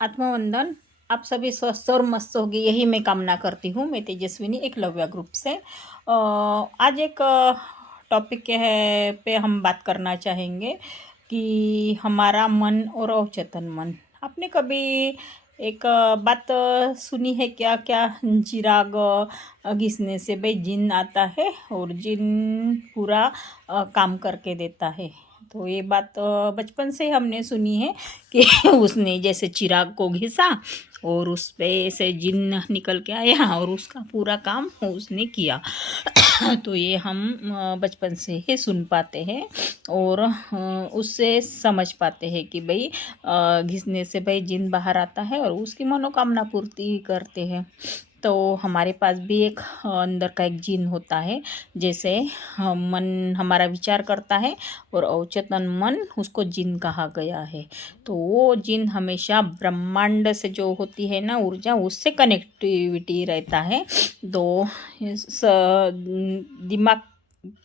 आत्मवंदन। आप सभी स्वस्थ और मस्त होगी, यही मैं कामना करती हूँ। मैं तेजस्विनी एकलव्य ग्रुप से आज एक टॉपिक के है पे हम बात करना चाहेंगे कि हमारा मन और अवचेतन मन। आपने कभी एक बात सुनी है क्या क्या चिराग घिसने से भाई जिन आता है और जिन पूरा काम करके देता है। तो ये बात बचपन से हमने सुनी है कि उसने जैसे चिराग को घिसा और उस पे से जिन निकल के आया और उसका पूरा काम उसने किया। तो ये हम बचपन से ही सुन पाते हैं और उससे समझ पाते हैं कि भाई घिसने से भाई जिन बाहर आता है और उसकी मनोकामना पूर्ति करते हैं। तो हमारे पास भी एक अंदर का एक जिन होता है, जैसे मन हमारा विचार करता है और अवचेतन मन उसको जिन कहा गया है। तो वो जिन हमेशा ब्रह्मांड से जो होती है ना ऊर्जा, उससे कनेक्टिविटी रहता है। तो दिमाग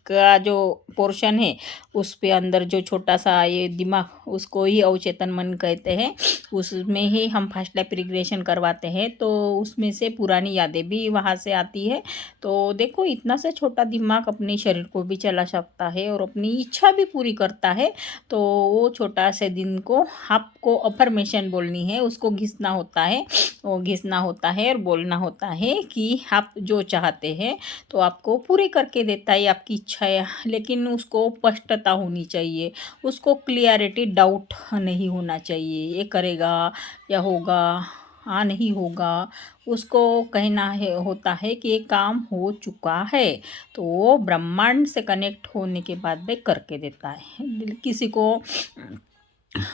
का जो पोर्शन है उस पे अंदर जो छोटा सा ये दिमाग, उसको ही अवचेतन मन कहते हैं। उसमें ही हम फर्स्ट लाइफ रिग्रेशन करवाते हैं, तो उसमें से पुरानी यादें भी वहाँ से आती है। तो देखो, इतना सा छोटा दिमाग अपने शरीर को भी चला सकता है और अपनी इच्छा भी पूरी करता है। तो वो छोटा से दिन को आपको अफर्मेशन बोलनी है, उसको घिसना होता है। वो घिसना होता है और बोलना होता है कि आप जो चाहते हैं तो आपको पूरी करके देता है आपकी इच्छा है। लेकिन उसको स्पष्टता होनी चाहिए, उसको क्लियरिटी, डाउट नहीं होना चाहिए ये करेगा या होगा, हाँ नहीं होगा। उसको कहना है होता है कि ये काम हो चुका है। तो वो ब्रह्मांड से कनेक्ट होने के बाद भी करके देता है। किसी को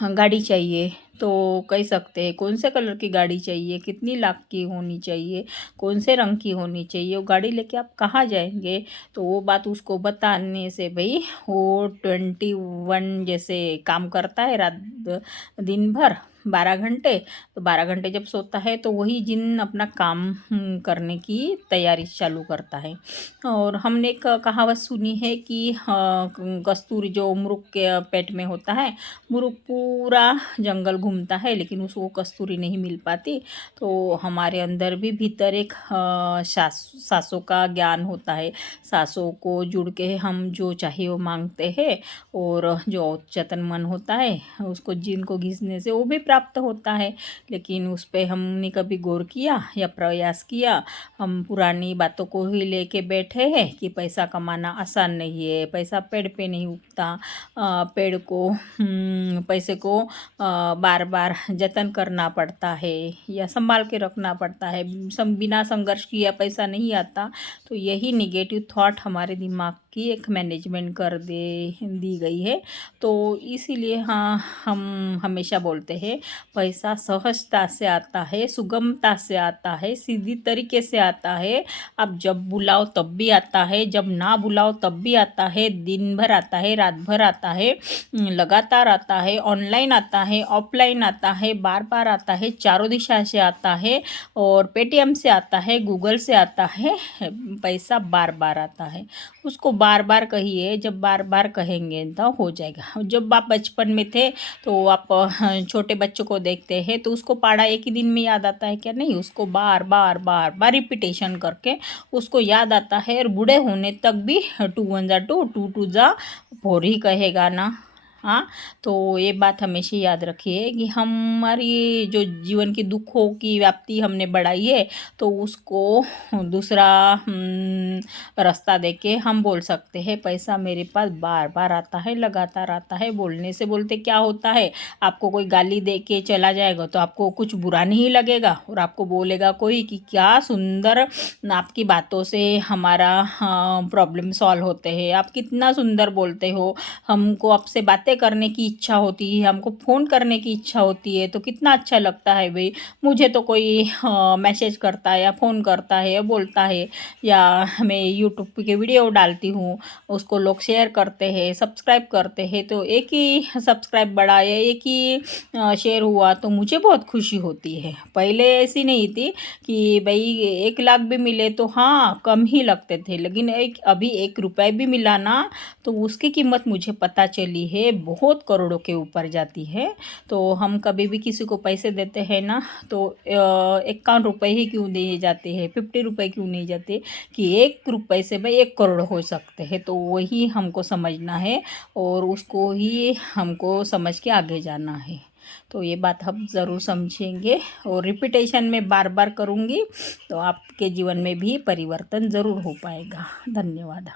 गाड़ी चाहिए तो कह सकते हैं कौन से कलर की गाड़ी चाहिए, कितनी लाख की होनी चाहिए, कौन से रंग की होनी चाहिए, वो गाड़ी लेके आप कहाँ जाएंगे। तो वो बात उसको बताने से भाई वो 21 जैसे काम करता है रात दिन भर 12 घंटे। तो 12 घंटे जब सोता है तो वही जिन अपना काम करने की तैयारी चालू करता है। और हमने एक कहावत सुनी है कि कस्तूरी जो मुर्ग के पेट में होता है, मुर्ग पूरा जंगल घूमता है लेकिन उसको कस्तूरी नहीं मिल पाती। तो हमारे अंदर भी भीतर एक सांसों का ज्ञान होता है। सांसों को जुड़ के हम जो चाहिए वो मांगते हैं और जो अवचेतन मन होता है उसको जिन को घिसने से वो भी प्राप्त होता है। लेकिन उस पर हमने कभी गौर किया या प्रयास किया? हम पुरानी बातों को ही लेके बैठे हैं कि पैसा कमाना आसान नहीं है, पैसा पेड़ पे नहीं उगता। पेड़ को पैसे को बार बार जतन करना पड़ता है या संभाल के रखना पड़ता है। बिना संघर्ष किया पैसा नहीं आता। तो यही निगेटिव थॉट हमारे दिमाग की एक मैनेजमेंट कर दी गई है। तो इसीलिए हाँ, हम हमेशा बोलते हैं पैसा सहजता से आता है, सुगमता से आता है, सीधी तरीके से आता है। आप जब बुलाओ तब भी आता है, जब ना बुलाओ तब भी आता है, दिन भर आता है, रात भर आता है, लगातार आता है, ऑनलाइन आता है, ऑफलाइन आता है, बार बार आता है, चारों दिशा से आता है और पेटीएम से आता है, गूगल से आता है। पैसा बार बार आता है, उसको बार बार कहिए। जब बार बार कहेंगे तो हो जाएगा। जब आप बचपन में थे तो आप छोटे बच्चों को देखते हैं तो उसको पढ़ा एक ही दिन में याद आता है क्या? नहीं, उसको बार बार बार बार रिपीटेशन करके उसको याद आता है। और बूढ़े होने तक भी 2 1 जा 2 2 2 जा 4 ही कहेगा ना। हाँ, तो ये बात हमेशा याद रखिए कि हमारी जो जीवन की दुखों की व्याप्ति हमने बढ़ाई है तो उसको दूसरा रास्ता देके हम बोल सकते हैं पैसा मेरे पास बार बार आता है, लगातार आता है। बोलने से बोलते क्या होता है, आपको कोई गाली दे के चला जाएगा तो आपको कुछ बुरा नहीं लगेगा और आपको बोलेगा कोई कि क्या सुंदर आपकी बातों से हमारा प्रॉब्लम सॉल्व होते हैं, आप कितना सुंदर बोलते हो, हमको आपसे बातें करने की इच्छा होती है, हमको फ़ोन करने की इच्छा होती है। तो कितना अच्छा लगता है भाई, मुझे तो कोई मैसेज करता है या फ़ोन करता है या बोलता है, या मैं यूट्यूब के वीडियो डालती हूँ उसको लोग शेयर करते हैं, सब्सक्राइब करते हैं। तो एक ही सब्सक्राइब बढ़ा या एक ही शेयर हुआ तो मुझे बहुत खुशी होती है। पहले ऐसी नहीं थी कि भाई 1 लाख भी मिले तो हाँ कम ही लगते थे, लेकिन अभी 1 रुपये भी मिला ना तो उसकी कीमत मुझे पता चली है बहुत करोड़ों के ऊपर जाती है। तो हम कभी भी किसी को पैसे देते हैं ना, तो 51 रुपये ही क्यों दिए जाते हैं, 50 रुपये क्यों नहीं जाते, कि 1 रुपये से भाई 1 करोड़ हो सकते हैं। तो वही हमको समझना है और उसको ही हमको समझ के आगे जाना है। तो ये बात हम ज़रूर समझेंगे और रिपीटेशन में बार बार करूँगी, तो आपके जीवन में भी परिवर्तन ज़रूर हो पाएगा। धन्यवाद।